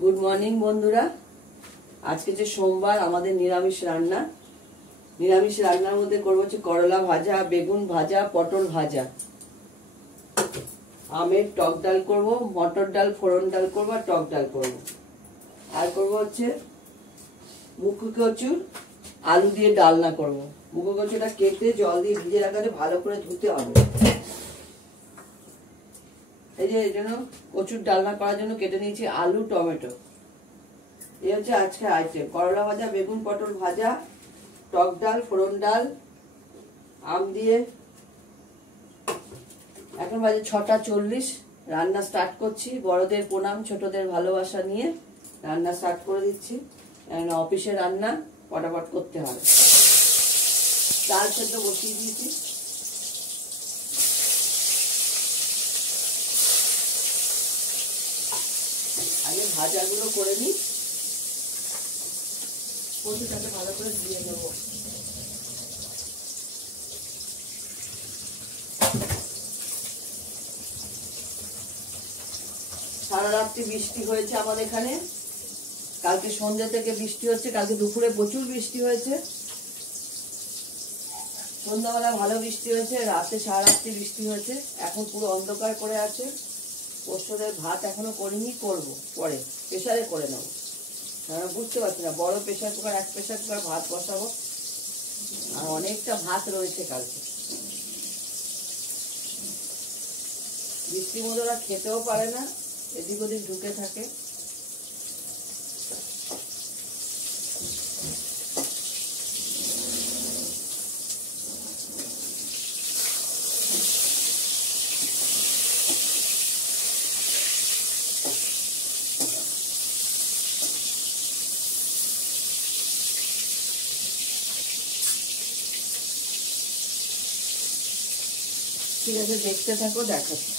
Good morning बंधुरा आज के सोमवार आमादेर निरामिष रान्ना निरामिष रान्नार मध्य करब करला भाजा बेगुन भाजा पटल भाजा आमेर टक डाल करब मटर डाल फोड़न डाल करब और टक डाल करब और करब मुखो कचुर आलू दिए डालना करब मुखो कचुरटा केटे जल दिए भिजे राखाते भालो करे धुते होबे এই যে এজন্য কচুর ডালনা করার জন্য কেটে নিয়েছি আলু টমেটো এই হচ্ছে আজকে আইটেম করলা ভাজা বেগুন পটল ভাজা টক ডাল ফোড়ন ডাল আম দিয়ে এখন বাজে 6:40 রান্না স্টার্ট করছি বড়দের প্রণাম ছোটদের ভালোবাসা নিয়ে রান্না স্টার্ট করে দিচ্ছি কারণ অফিসে রান্না ফটাফট করতে হবে ডাল সেদ্ধ বসিয়ে দিয়েছি আগে ভাজাগুলো করে নিই কচুটাকে ভালো করে দিয়ে নেব সারা রাত্রি বৃষ্টি হয়েছে আমাদের এখানে কালকে সন্ধ্যা থেকে বৃষ্টি হচ্ছে কালকে দুপুরে প্রচুর বৃষ্টি হয়েছে সন্ধ্যাবেলা ভালো বৃষ্টি হয়েছে রাতে সারা রাত্রি বৃষ্টি হয়েছে এখন পুরো অন্ধকার করে আছে পোস্তদের ভাত এখনো করিনি করব পরে প্রেসারে করে নেব কারণ বুঝতে পারছি না বড় প্রেসার কুকার এক প্রেসার কুকার ভাত বসাবো আর অনেকটা ভাত রয়েছে কালকে বৃষ্টির মধ্যে ওরা খেতেও পারে না এদিক ওদিক ঢুকে থাকে ঠিক আছে দেখতে থাকো দেখাচ্ছি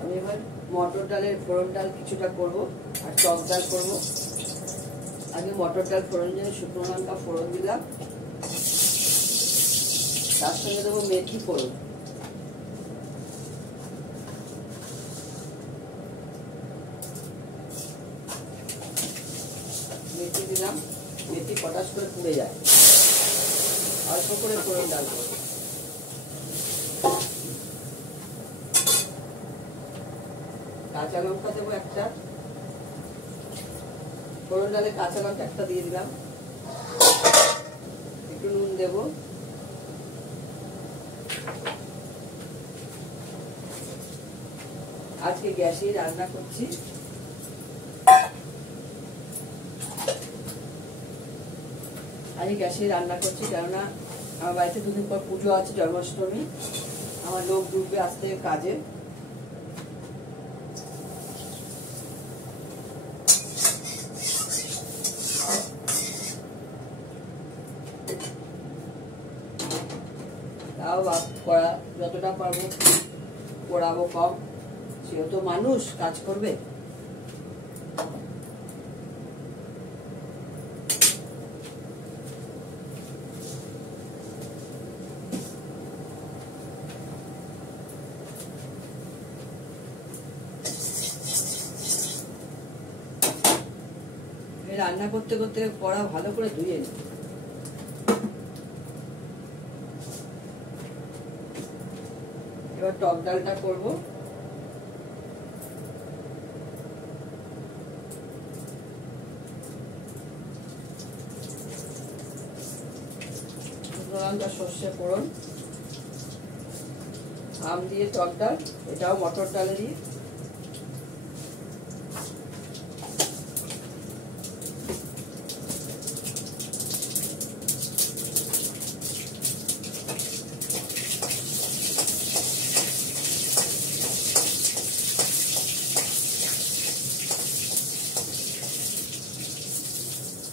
আমি এবার মটর ডালের ফোড়ন ডাল কিছুটা করব আর টক ডাল করব আগে মটর ডাল ফোড়ন দিয়ে শুকনো লঙ্কা ফোড়ন দিলাম তার সঙ্গে দেবো মেথি ফোড়ন মেথি দিলাম মেথি পটাশ করে পুড়ে যায় অল্প করে ফোড়ন ডাল করব কাঁচা লঙ্কা দেবো একটা ফোড়ন ডালে কাঁচা লঙ্কা একটা দিয়ে দিলাম একটু নুন দেব আজকে গ্যাসেই রান্না করছি আজকে গ্যাসে রান্না করছি কেননা আমার বাড়িতে দুদিন পর পুজো আছে জন্মাষ্টমী আমার লোক ঢুকবে আসতে কাজে তাও করা যতটা পারবো পড়াবো কম সেও তো মানুষ কাজ করবে রান্না করতে করতে কড়া ভালো করে ধুয়ে নিই এবার টক ডালটা করব লঙ্কা সর্ষে ফোড়ন আম দিয়ে টক ডাল এটাও মটর ডালেরই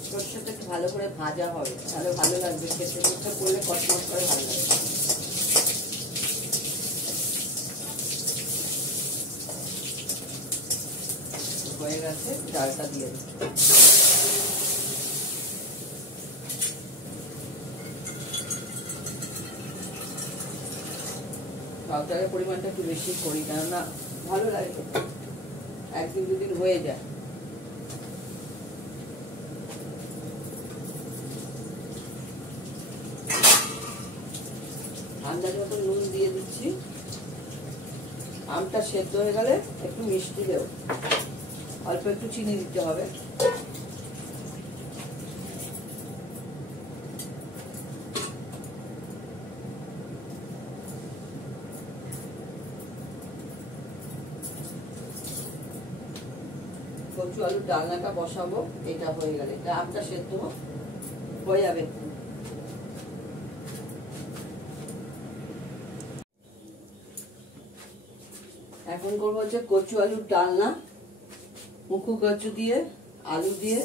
সরষেটা একটু ভালো করে ভাজা হবে তাহলে ভালো লাগবে খেতে মুখটা করলে কটমট করে ভালো লাগবে হয়ে গেছে ডালটা দিয়ে দিই পাউডারের পরিমাণটা একটু বেশি করি, কেননা ভালো লাগে, একদিন দুদিন হয়ে যায়। আন্দাজ মতো নুন দিয়ে দিচ্ছি। আমটা সেদ্ধ হয়ে গেলে একটু মিষ্টি দেব, অল্প একটু চিনি দিতে হবে। কচু আলুর ডালনাটা বসাবো, এটা হয়ে গেলে এটা আমটা সেদ্ধ হয়ে যাবে। এখন করবো হচ্ছে কচু আলুর ডালনা। মুখু কচু দিয়ে আলু দিয়ে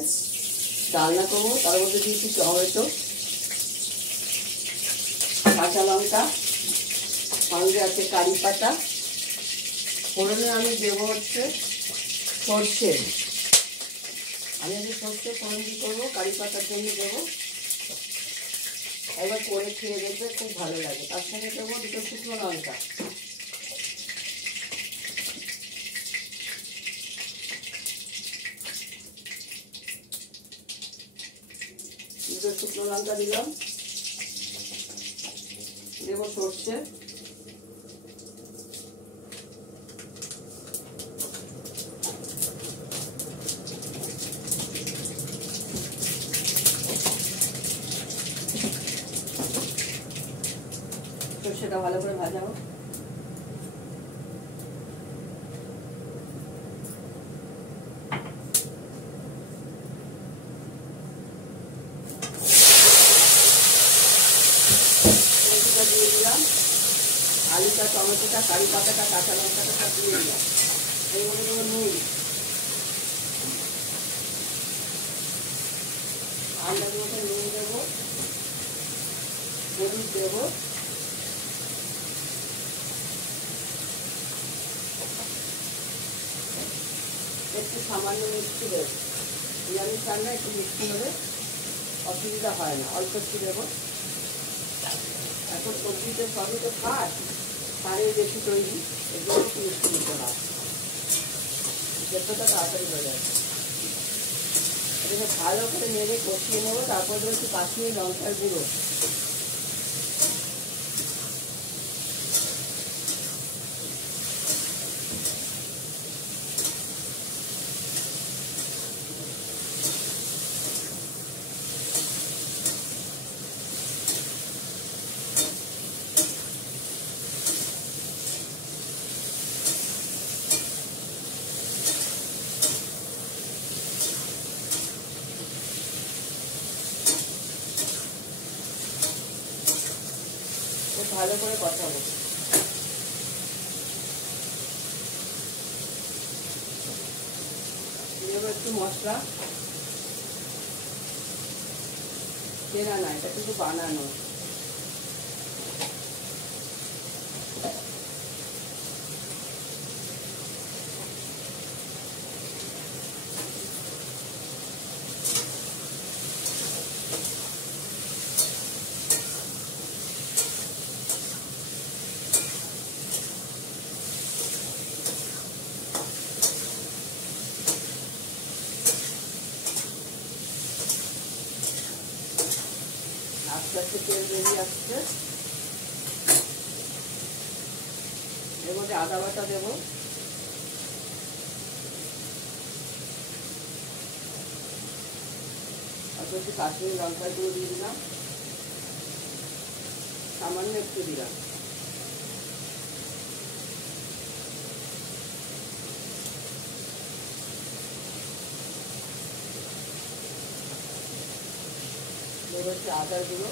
ডালনা করবো। তার মধ্যে দিয়েছি টমেটো, কাঁচা লঙ্কা, সঙ্গে আছে কারি পাতা। ফোড়নে আমি দেবো হচ্ছে সর্ষে। আমি আজকে সর্ষে ফোড়ন দিয়ে করবো, কারি পাতার জন্য দেবো। একবার করে খেয়ে দেখবে, খুব ভালো লাগে। তার সঙ্গে দেবো দুটো শুকনো লঙ্কা। দুটো শুকনো লঙ্কা দিলাম, দেবো সর্ষে, সর্ষেটা ভালো করে ভাজাবো। দিয়ে দিলাম আলুটা, টমেটোটা, কারি পাতাটা, কাঁচা লঙ্কাটা সব দিয়ে দিলাম। এর মধ্যে দেবো নুন, আন্দাজ মতো নুন দেবো, হলুদ দেবো, একটু সামান্য মিষ্টি দেবো। নিরামিষ রান্না একটু মিষ্টি হলে অসুবিধা হয় না, অল্প একটু দেবো। এখন সবজিতে সবই তো খাস, সারের বেশি তৈরি, এগুলো একটু মিষ্টি দিতে হয়, সেদ্ধটা তাড়াতাড়ি হয়ে যায়। এটাকে ভালো করে নেড়ে কষিয়ে নেবো। তারপর দেবো একটু কাশ্মীরি লঙ্কার গুঁড়ো। ভালো করে কষাবো। দেবো একটু মশলা, চেনা না, এটা কিন্তু বানানো। আস্তে আস্তে তেল বেরিয়ে আসছে। এর মধ্যে আদা বাটা দেবো, তারপর একটু কাশ্মীরি লঙ্কার গুঁড়ো দিয়ে দিলাম, সামান্য একটু দিলাম। দেবো হচ্ছে আদার গুঁড়ো,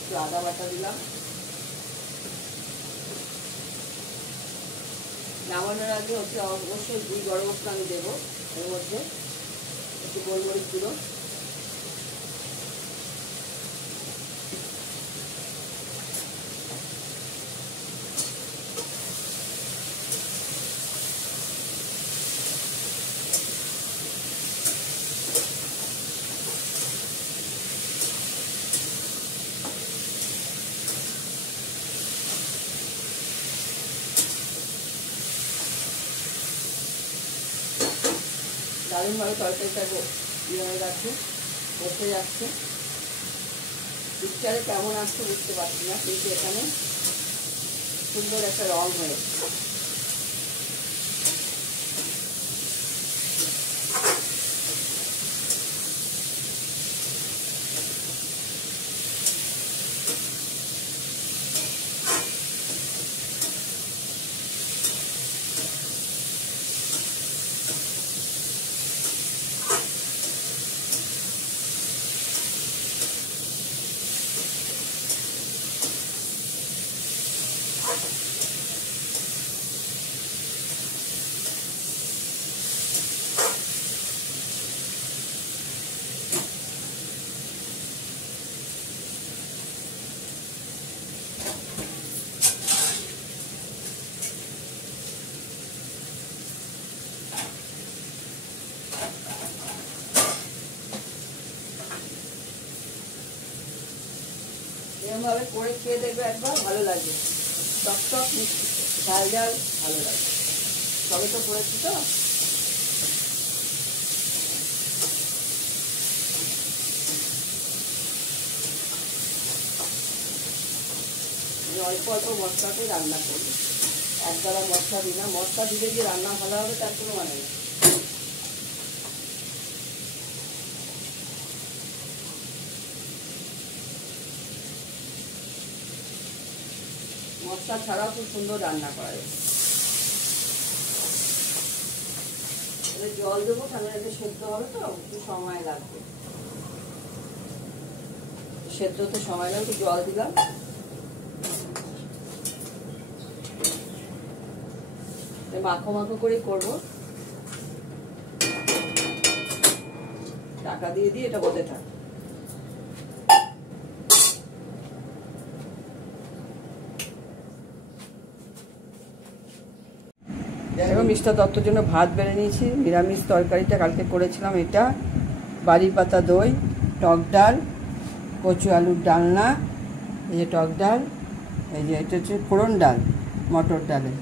একটু আদা বাটা দিলাম। নামানোর আগে হচ্ছে অবশ্যই 2 গরম মশলা আমি দেবো। এর মধ্যে একটু গোলমরিচ গুঁড়ো, দারুণভাবে তরকারিটা ইয়ে হয়ে যাচ্ছে, বসে যাচ্ছে। পিকচারে কেমন আসছে বুঝতে পারছি না, কিন্তু এখানে সুন্দর একটা রং হয়েছে। এরকমভাবে করে খেয়ে দেখবে একবার, ভালো লাগে। টক টক মিষ্টি, ঝাল ঝাল, ভালো লাগে। তবে তো করেছি তো। অল্প অল্প মশলাতে রান্না করবো, একবেলা মশলা দিই না। মশলা দিলে যে রান্না ভালো হবে তার কোনো মানে নেই। মশলা ছাড়াও খুব সুন্দর রান্না করা যায়। জল দেবো, তাহলে একটু সেদ্ধ হবে তো, একটু সময় লাগবে। সেদ্ধ তো সময় লাগবে, একটু জল দিলাম। মাখো মাখো করে করবো, টাকা দিয়ে দিয়ে এটা হতে থাক। এবং মিষ্টা দত্তর জন্য ভাত বেড়ে নিয়েছি। নিরামিষ তরকারিটা কালকে করেছিলাম, এটা বাড়ি পাতা দই, টক ডাল, কচু আলুর ডালনা, এই যে টক ডাল, এই যে এটা হচ্ছে ফোড়ন ডাল মটর ডালে,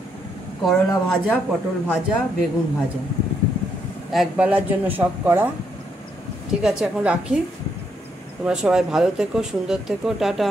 করলা ভাজা, পটল ভাজা, বেগুন ভাজা, একবেলার জন্য সব করা। ঠিক আছে, এখন রাখি। তোমরা সবাই ভালো থেকো, সুন্দর থেকো, টাটা।